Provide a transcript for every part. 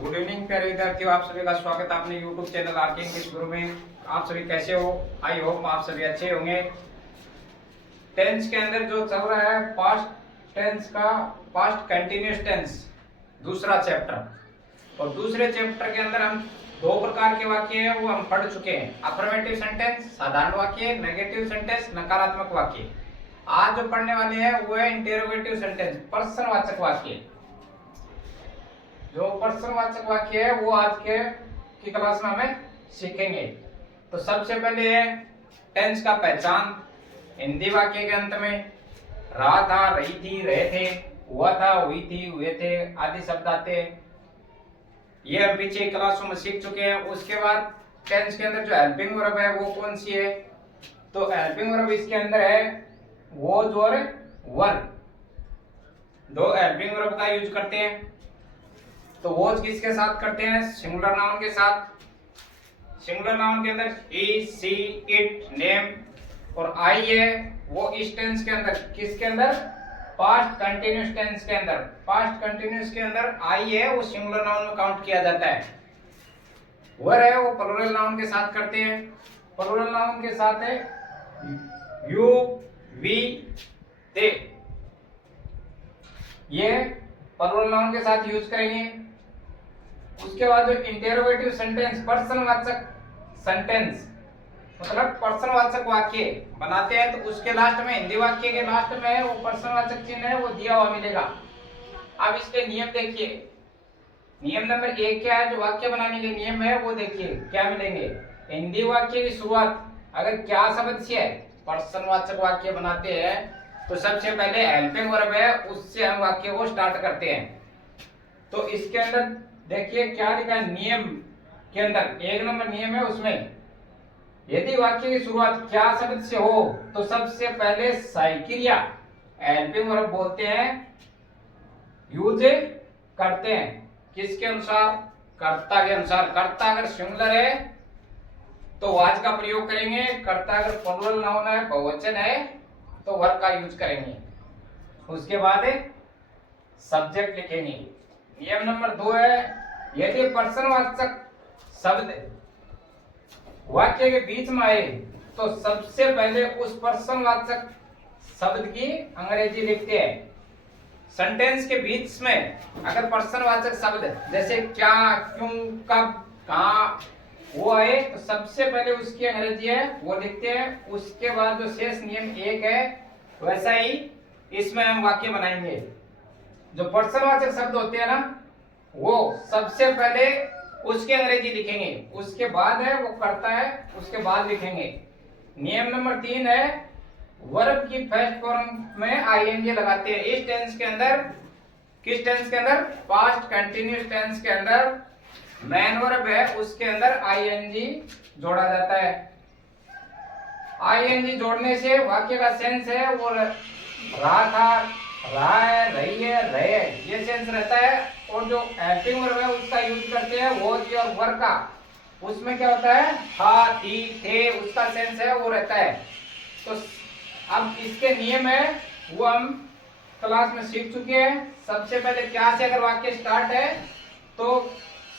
Good evening प्यारे विद्यार्थियों, आप सभी का स्वागत है अपने यूट्यूब चैनल आरके इंग्लिश गुरु में। आप सभी कैसे हो? आई होप आप सभी अच्छे होंगे। टेंस के अंदर जो चल रहा है पास्ट टेंस का पास्ट कंटिन्यूअस टेंस दूसरा चैप्टर, और दूसरे चैप्टर के अंदर हम दो प्रकार के वाक्य हैं वो हम पढ़ चुके हैं। अफर्मेटिव सेंटेंस साधारण वाक्य, नेगेटिव सेंटेंस नकारात्मक वाक्य। आज जो पढ़ने वाले हैं वो है इंटेरोगेटिव सेंटेंस प्रश्नवाचक वाक्य। जो प्रश्नवाचक वाक्य है वो आज के की क्लास में हमें सीखेंगे। तो सबसे पहले है टेंस का पहचान। हिंदी वाक्य के अंत में रहा था, रही थी, रहे थे, हुआ था, हुई थी, हुए थे आदि शब्द आते हैं। ये हम पीछे क्लासों में सीख चुके हैं। उसके बाद टेंस के अंदर जो हेल्पिंग वर्ब है वो कौन सी है? तो हेल्पिंग वर्ब इसके अंदर है वॉज और वर। दो हेल्पिंग वर्ब का यूज करते हैं। तो वॉज किसके साथ करते हैं? सिंगुलर नाउन के साथ। सिंगुलर नाउन के अंदर ही, सी, इट, नेम, और आई है वो इस टेंस के अंदर किसके अंदर? पास्ट कंटिन्यूअस टेंस के अंदर। पास्ट कंटिन्यूअस के अंदर आई है वो सिंगुलर नाउन में काउंट किया जाता है। वर है वो प्लूरल नाउन के साथ करते हैं। प्लूरल नाउन के साथ है यू, वी, दे। ये प्लूरल नाउन के साथ यूज करेंगे। उसके बाद जो इंटेरोगेटिव सेंटेंस प्रश्नवाचक सेंटेंस मतलब प्रश्नवाचक वाक्य बनाते हैं, तो उसके लास्ट में हिंदी वाक्य के लास्ट में वो प्रश्नवाचक चिन्ह है वो दिया हुआ मिलेगा। अब इसके नियम देखिए। नियम नंबर 1 क्या है? जो वाक्य बनाने के नियम है वो देखिए क्या मिलेंगे। हिंदी वाक्य की शुरुआत अगर क्या शब्द से है प्रश्नवाचक वाक्य बनाते हैं तो सबसे पहले हेल्पिंग वर्ब है उससे हम वाक्य को स्टार्ट करते हैं। तो इसके अंदर देखिए क्या लिखा है नियम के अंदर। 1 नंबर नियम है उसमें यदि वाक्य की शुरुआत क्या शब्द से हो तो सबसे पहले साइक्रिया हेल्पिंग वर्ब बोलते हैं, यूज करते हैं। किसके अनुसार? कर्ता के अनुसार। कर्ता अगर सिंगुलर है तो वाज का प्रयोग करेंगे। कर्ता अगर प्लूरल नाउन है, बहुवचन है, तो वर्ब का यूज करेंगे। उसके बाद सब्जेक्ट लिखेंगे। नियम नंबर 2 है यदि प्रश्नवाचक शब्द वाक्य के बीच में आए तो सबसे पहले उस प्रश्नवाचक शब्द की अंग्रेजी लिखते हैं। सेंटेंस के बीच में अगर प्रश्नवाचक शब्द जैसे क्या, क्यों, कब, कहां वो आए तो सबसे पहले उसकी अंग्रेजी है वो लिखते हैं। उसके बाद जो शेष नियम 1 है वैसा ही इसमें हम वाक्य बनाएंगे। जो प्रश्नवाचक शब्द होते हैं ना वो सबसे पहले उसकी अंग्रेजी लिखेंगे, उसके बाद है वो करता है, उसके बाद लिखेंगे। नियम नंबर 3 है वर्ब की फर्स्ट फॉर्म में आईएनजी लगाते हैं। इस टेंस के अंदर किस टेंस के अंदर? पास्ट कंटिन्यूअस टेंस के अंदर मेन वर्ब है उसके अंदर आईएनजी जोड़ा जाता है। आईएनजी जोड़ने से वाक्य का सेंस है वो रहा था, रहा है, रही है, रहे, ये सेंस रहता है। और जो हेल्पिंग वर्ब है उसका यूज करते हैं वो और वर का, उसमें क्या होता है? था, थी, थे, उसका सेंस है वो रहता है। तो अब इसके नियम है वो हम क्लास में सीख चुके हैं। सबसे पहले क्या से अगर वाक्य स्टार्ट है तो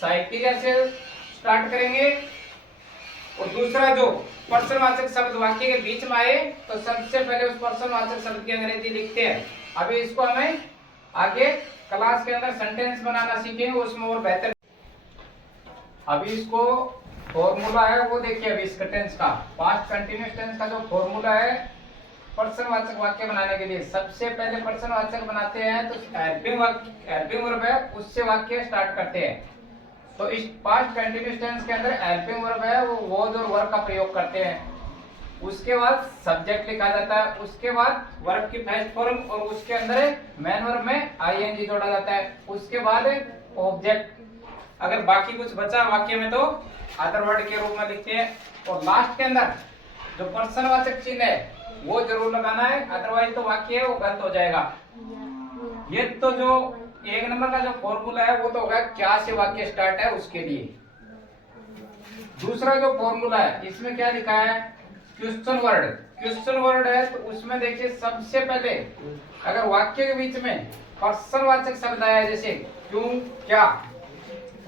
साइक्रिया से स्टार्ट करेंगे। और दूसरा जो प्रश्नवाचक शब्द वाक्य के बीच में आए तो सबसे पहले उस प्रश्नवाचक शब्द की अंग्रेजी लिखते हैं। अभी इसको हमें आगे क्लास के अंदर सेंटेंस बनाना सीखेंगे उसमें और बेहतर। अभी इसको फॉर्मूला है वो देखिए। अभी इसका टेंस का पास्ट कंटिन्यूअस टेंस का जो फॉर्मूला है प्रश्नवाचक वाक्य बनाने के लिए सबसे पहले प्रश्नवाचक बनाते हैं तो हेल्पिंग वर्ब है उससे वाक्य स्टार्ट करते हैं। तो इस पास्ट कंटिन्यूअस टेंस के अंदर हेल्पिंग वर्ब है वो वॉज और वर्ब का प्रयोग करते हैं। उसके बाद सब्जेक्ट लिखा जाता है। उसके बाद वर्ब की फर्स्ट फॉर्म और उसके अंदर मेन वर्ब में आईएनजी जोड़ा जाता है। उसके बाद ऑब्जेक्ट। अगर बाकी कुछ बचा वाक्य में तो अदर वर्ड के रूप में लिखते हैं। और लास्ट के अंदर जो प्रश्नवाचक चिन्ह है वो जरूर लगाना है, अदरवाइज तो वाक्य है वो गलत हो जाएगा। ये तो जो 1 नंबर का जो फॉर्मूला है वो तो होगा क्या से वाक्य स्टार्ट है उसके लिए। दूसरा जो फॉर्मूला है इसमें क्या लिखा है? Question word. क्वेश्चन वर्ड है तो उसमें देखिए सबसे पहले अगर वाक्य के बीच में प्रश्नवाचक शब्द आया जैसे क्यों, क्या,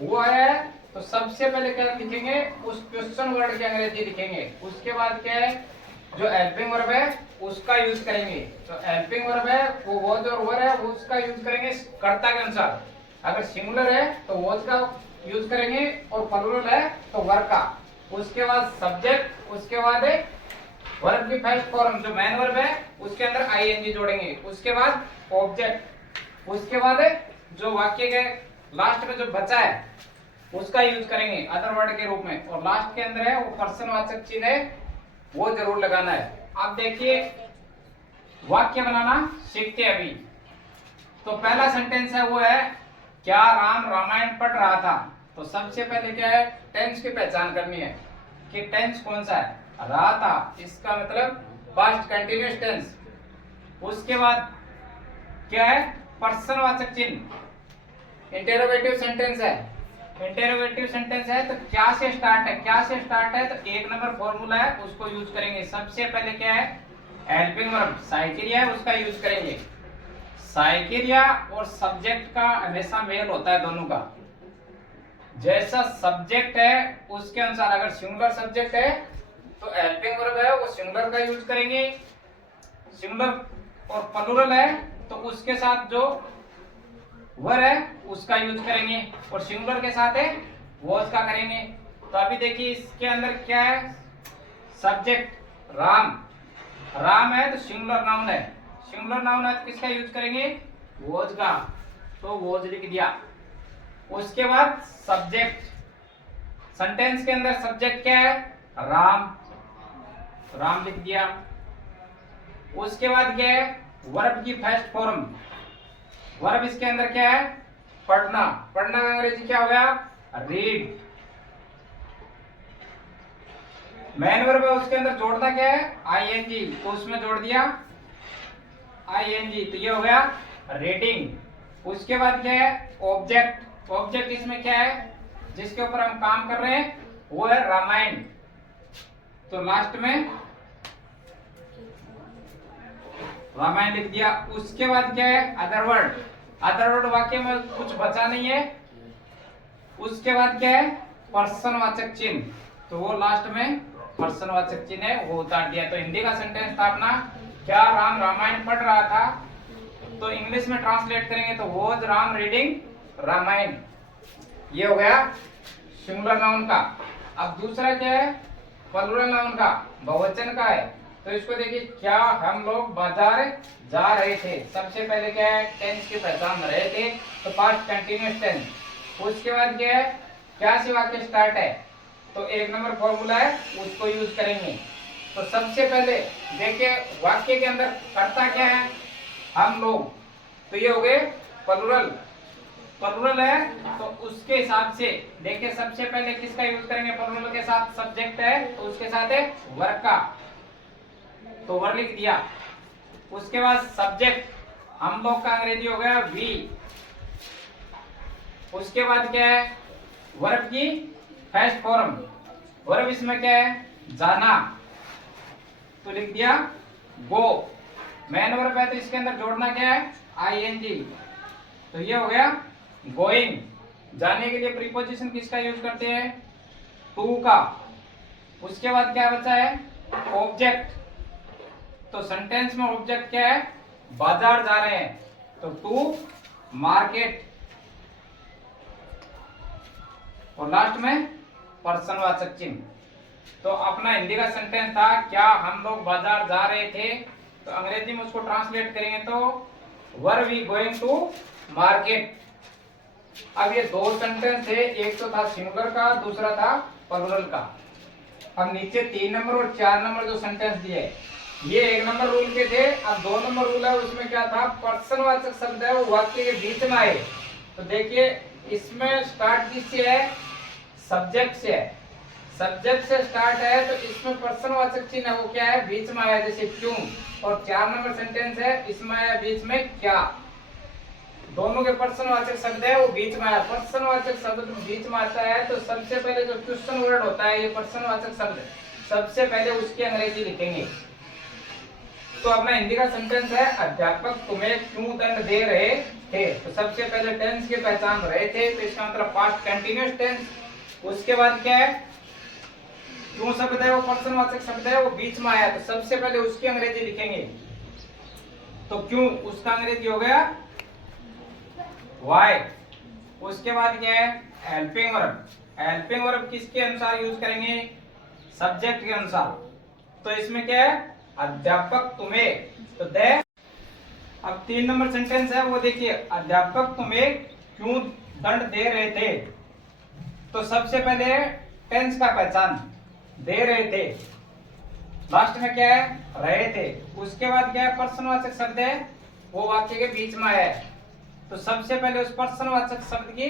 वो आया है तो सबसे पहले क्या लिखेंगे, उस क्वेश्चन वर्ड की अंग्रेजी लिखेंगे। उसके बाद क्या है, जो हेल्पिंग वर्ब है उसका यूज करेंगे। तो हेल्पिंग वर्ब है वो वॉज और वर है, वो उसका यूज करेंगे कर्ता के अनुसार। अगर सिंगुलर है तो वॉज का यूज करेंगे और प्लूरल है तो वर का। उसके बाद सब्जेक्ट, उसके बाद वर्ब की फर्स्ट फॉर्म जो मेन वर्ब है उसके अंदर आईएनजी जोड़ेंगे। उसके बाद ऑब्जेक्ट, उसके बाद जो वाक्य के लास्ट में जो बचा है उसका यूज करेंगे अदर वर्ड के रूप में। और लास्ट के अंदर है वो पर्सनवाचक चिन्ह है वो जरूर लगाना है। अब देखिए वाक्य बनाना सीखते हैं अभी। तो पहला सेंटेंस है वो है क्या राम रामायण पढ़ रहा था। तो सबसे पहले क्या है, टेंस की पहचान करनी है कि टेंस कौन सा है, रहा था, इसका मतलब पास्ट कंटिन्यूअस टेंस। उसके बाद क्या है, पर्सनवाचक चिन्ह। इंटरोगेटिव सेंटेंस है, इंटरोगेटिव सेंटेंस है तो क्या से स्टार्ट है, क्या से स्टार्ट है तो एक नंबर फॉर्मूला है उसको यूज करेंगे। सबसे पहले क्या है, हेल्पिंग वर्ब साइकिरिया है उसका यूज करेंगे। साइकिरिया और सब्जेक्ट का हमेशा मेल होता है दोनों का। जैसा सब्जेक्ट है उसके अनुसार, अगर सिंगुलर सब्जेक्ट है तो हेल्पिंग वर्ब है वो सिंगुलर का यूज करेंगे। सिंगुलर और प्लूरल है तो उसके साथ जो वर है उसका यूज करेंगे। और सिंगुलर के साथ है वॉज का करेंगे। तो अभी देखिए इसके अंदर क्या है, सब्जेक्ट राम, राम है तो सिंगुलर नाउन है, सिंगुलर नाउन है तो किसका यूज करेंगे, वॉज का। तो वॉज लिख दिया। उसके बाद सब्जेक्ट, सेंटेंस के अंदर सब्जेक्ट क्या है, राम, राम लिख दिया। उसके बाद क्या है, वर्ब की फर्स्ट फॉर्म, वर्ब इसके अंदर क्या है, पढ़ना, पढ़ना का अंग्रेजी क्या हो गया, रीड। मेन वर्ब है उसके अंदर जोड़ना क्या है, आईएनजी, तो उसमें जोड़ दिया आईएनजी, तो ये हो गया रीडिंग। उसके बाद क्या है, ऑब्जेक्ट, ऑब्जेक्ट इसमें क्या है जिसके ऊपर हम काम कर रहे हैं वो है रामायण, तो लास्ट में रामायण लिख दिया। उसके बाद क्या है, अदर वर्ड, अदर वर्ड वाक्य में कुछ बचा नहीं है। उसके बाद क्या है, पर्सनवाचक चिन्ह, तो वो लास्ट में पर्सनवाचक चिन्ह है वो उतार दिया। तो हिंदी का सेंटेंस था अपना क्या राम रामायण पढ़ रहा था, तो इंग्लिश में ट्रांसलेट करेंगे तो वॉज राम रीडिंग रामायण। ये हो गया सिंगुलर नाउन का। अब दूसरा क्या है, प्लूरल नाउन का, बहुवचन का है। तो इसको देखिए, क्या हम लोग बाजार जा रहे थे। सबसे पहले क्या है, टेंस की पहचान रहे थे तो पास्ट कंटिन्यूअस टेंस। उसके बाद क्या है, क्या से वाक्य स्टार्ट है तो एक नंबर फॉर्मूला है उसको यूज करेंगे। तो सबसे पहले देखिए वाक्य के अंदर कर्ता क्या है, हम लोग, तो ये हो गए प्लूरल, प्लूरल है तो उसके हिसाब से देखिए सबसे पहले किसका यूज करेंगे, प्लूरल के साथ सब्जेक्ट है तो उसके साथ है वर्ब का, तो वर्ब लिख दिया। उसके बाद सब्जेक्ट हम लोग का अंग्रेजी हो गया वी। उसके बाद क्या है, वर्ब की फर्स्ट फॉर्म, वर्ब इसमें क्या है, जाना, तो लिख दिया गो। मेन वर्ब है तो इसके अंदर जोड़ना क्या है, आईएनजी, तो ये हो गया गोइंग। जाने के लिए प्रीपोजिशन किसका यूज करते हैं, टू का। उसके बाद क्या बचा है, ऑब्जेक्ट, तो सेंटेंस में ऑब्जेक्ट क्या है, बाजार जा रहे हैं तो टू मार्केट, और लास्ट में पर्सनवाचक चिन्ह। तो अपना हिंदी का सेंटेंस था क्या हम लोग बाजार जा रहे थे, तो अंग्रेजी में उसको ट्रांसलेट करेंगे तो were we going to market. अब ये दो सेंटेंस है, एक तो था सिंगुलर का, दूसरा था प्लूरल का। अब नीचे 3 नंबर और 4 नंबर जो सेंटेंस दिए ये 1 नंबर रूल के थे। अब 2 नंबर रूल है उसमें क्या था, पर्सनवाचक शब्द है वो वाक्य के बीच में आए। तो देखिए इसमें स्टार्ट किससे है, सब्जेक्ट से है, सब्जेक्ट से स्टार्ट है तो इसमें पर्सनवाचक चिन्ह है वो क्या है, बीच में आया, जैसे क्यों। और 4 नंबर सेंटेंस है इसमें आया बीच में क्या, दोनों के पर्सनवाचक शब्द है वो बीच में आया। पर्सनवाचक शब्द बीच में आता है तो सबसे पहले जो क्वेश्चन वर्ड होता है ये पर्सनवाचक शब्द, सबसे पहले उसकी अंग्रेजी लिखेंगे। तो अपना हिंदी का सेंटेंस है अध्यापक तुम्हें क्यों दंड दे रहे थे। तो सबसे पहले टेंस की पहचान रहे थे, तो इसका मतलब पास्ट कंटिन्यूअस टेंस। उसके बाद क्या है, क्यों शब्द है वो पर्सनवाचक शब्द है, वो बीच में आया, तो सबसे पहले उसकी अंग्रेजी लिखेंगे। तो क्यों, उसका अंग्रेजी हो गया व्हाई। उसके बाद क्या है, हेल्पिंग वर्ब। हेल्पिंग वर्ब किसके अनुसार यूज करेंगे, सब्जेक्ट के अनुसार। तो इसमें क्या है, अध्यापक तुम्हें, तो दे। अब 3 नंबर सेंटेंस है वो देखिए, अध्यापक तुम्हें क्यों दंड दे रहे थे। तो सबसे पहले टेंस का पहचान, दे रहे थे, लास्ट में क्या है, रहे थे। उसके बाद क्या है, पर्सनवाचक शब्द है, वो वाक्य के बीच में आया है। तो सबसे पहले उस पर्सनवाचक शब्द की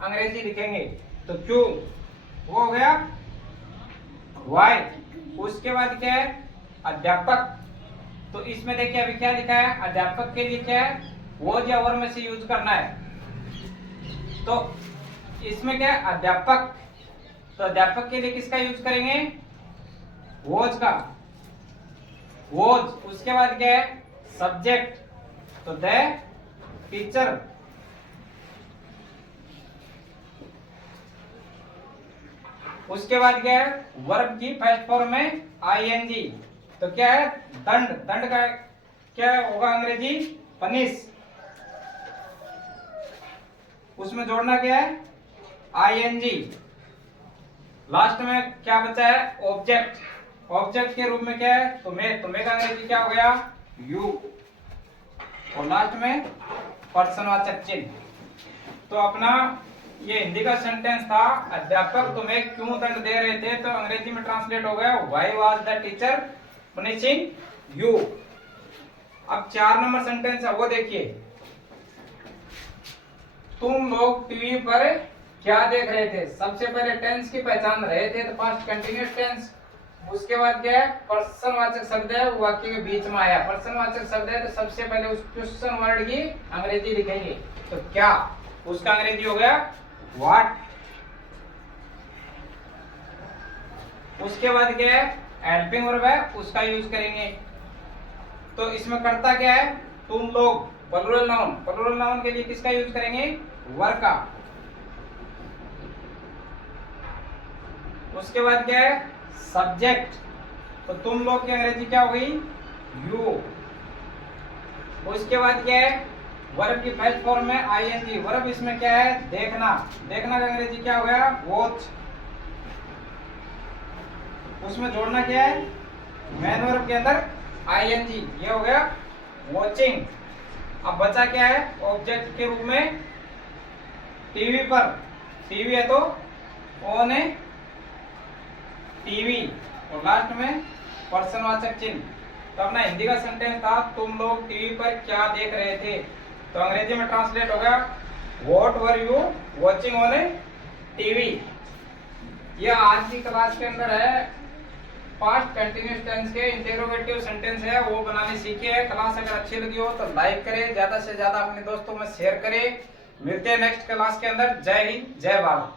अंग्रेजी लिखेंगे। तो क्यों, वो हो गया व्हाई। उसके बाद क्या है, अध्यापक। तो इसमें देखिए अभी क्या लिखा है, अध्यापक के लिए क्या है, वॉज या वर में से यूज करना है। तो इसमें क्या है, अध्यापक, तो अध्यापक के लिए किसका यूज करेंगे, वॉज का, वॉज। उसके बाद क्या है, सब्जेक्ट, तो द टीचर। उसके बाद क्या है, वर्ब की फर्स्ट फॉर्म में आईएनजी। तो क्या है, दंड। दंड का क्या होगा अंग्रेजी, पनिश। उसमें जोड़ना क्या है, आईएनजी। लास्ट में क्या बचा है, ऑब्जेक्ट। ऑब्जेक्ट के रूप में क्या है, तुम्हें। तुम्हें का अंग्रेजी क्या हो गया, यू। और लास्ट में पर्सनवाचक चिन्ह। तो अपना ये हिंदी का सेंटेंस था, अध्यापक तुम्हें क्यों दंड दे रहे थे, तो अंग्रेजी में ट्रांसलेट हो गया, why was the teacher punishing you. अब 4 नंबर सेंटेंस है वो देखिए, तुम लोग टीवी पर क्या देख रहे थे। सबसे पहले टेंस की पहचान रहे थे, तो पास्ट कंटिन्यूअस टेंस। उसके बाद क्या है, पर्सनवाचक शब्द है, वो वाक्य के बीच में आया। पर्सनवाचक शब्द है, तो सबसे पहले उस क्वेश्चन वर्ड की अंग्रेजी लिखेंगे। तो क्या, उसका अंग्रेजी हो गया व्हाट। उसके बाद क्या है, हेल्पिंग वर्ब है, उसका यूज करेंगे। तो इसमें करता क्या है, तुम लोग, प्लूरल नाउन। प्लूरल नाउन के लिए किसका यूज करेंगे, वर का। उसके बाद क्या है, सब्जेक्ट। तो तुम लोग की अंग्रेजी क्या हो गई, यू। उसके बाद क्या है, वर्ब की फर्स्ट फॉर्म में आईएनजी। वर्ब इसमें क्या है, देखना। देखना का अंग्रेजी क्या हो गया, वॉच। उसमें जोड़ना क्या है, मेन वर्ब के अंदर आईएनजी, ये हो गया वॉचिंग। अब बचा क्या है, ऑब्जेक्ट के रूप में टीवी पर। टीवी है तो ऑन है टीवी, और लास्ट में पर्सनवाचक चिन्ह। तो अपना हिंदी का सेंटेंस था, तुम लोग टीवी पर क्या देख रहे थे। तो अंग्रेजी में ट्रांसलेट हो गया, what were you watching on TV. यह आज की क्लास के अंदर है, पास्ट कंटिन्यूअस टेंस के इंटेरोगेटिव सेंटेंस है, वो बनाने सीखे। क्लास अगर अच्छी लगी हो तो लाइक करें, ज्यादा से ज्यादा अपने दोस्तों में शेयर करें। मिलते हैं नेक्स्ट क्लास के अंदर। जय हिंद, जय भारत।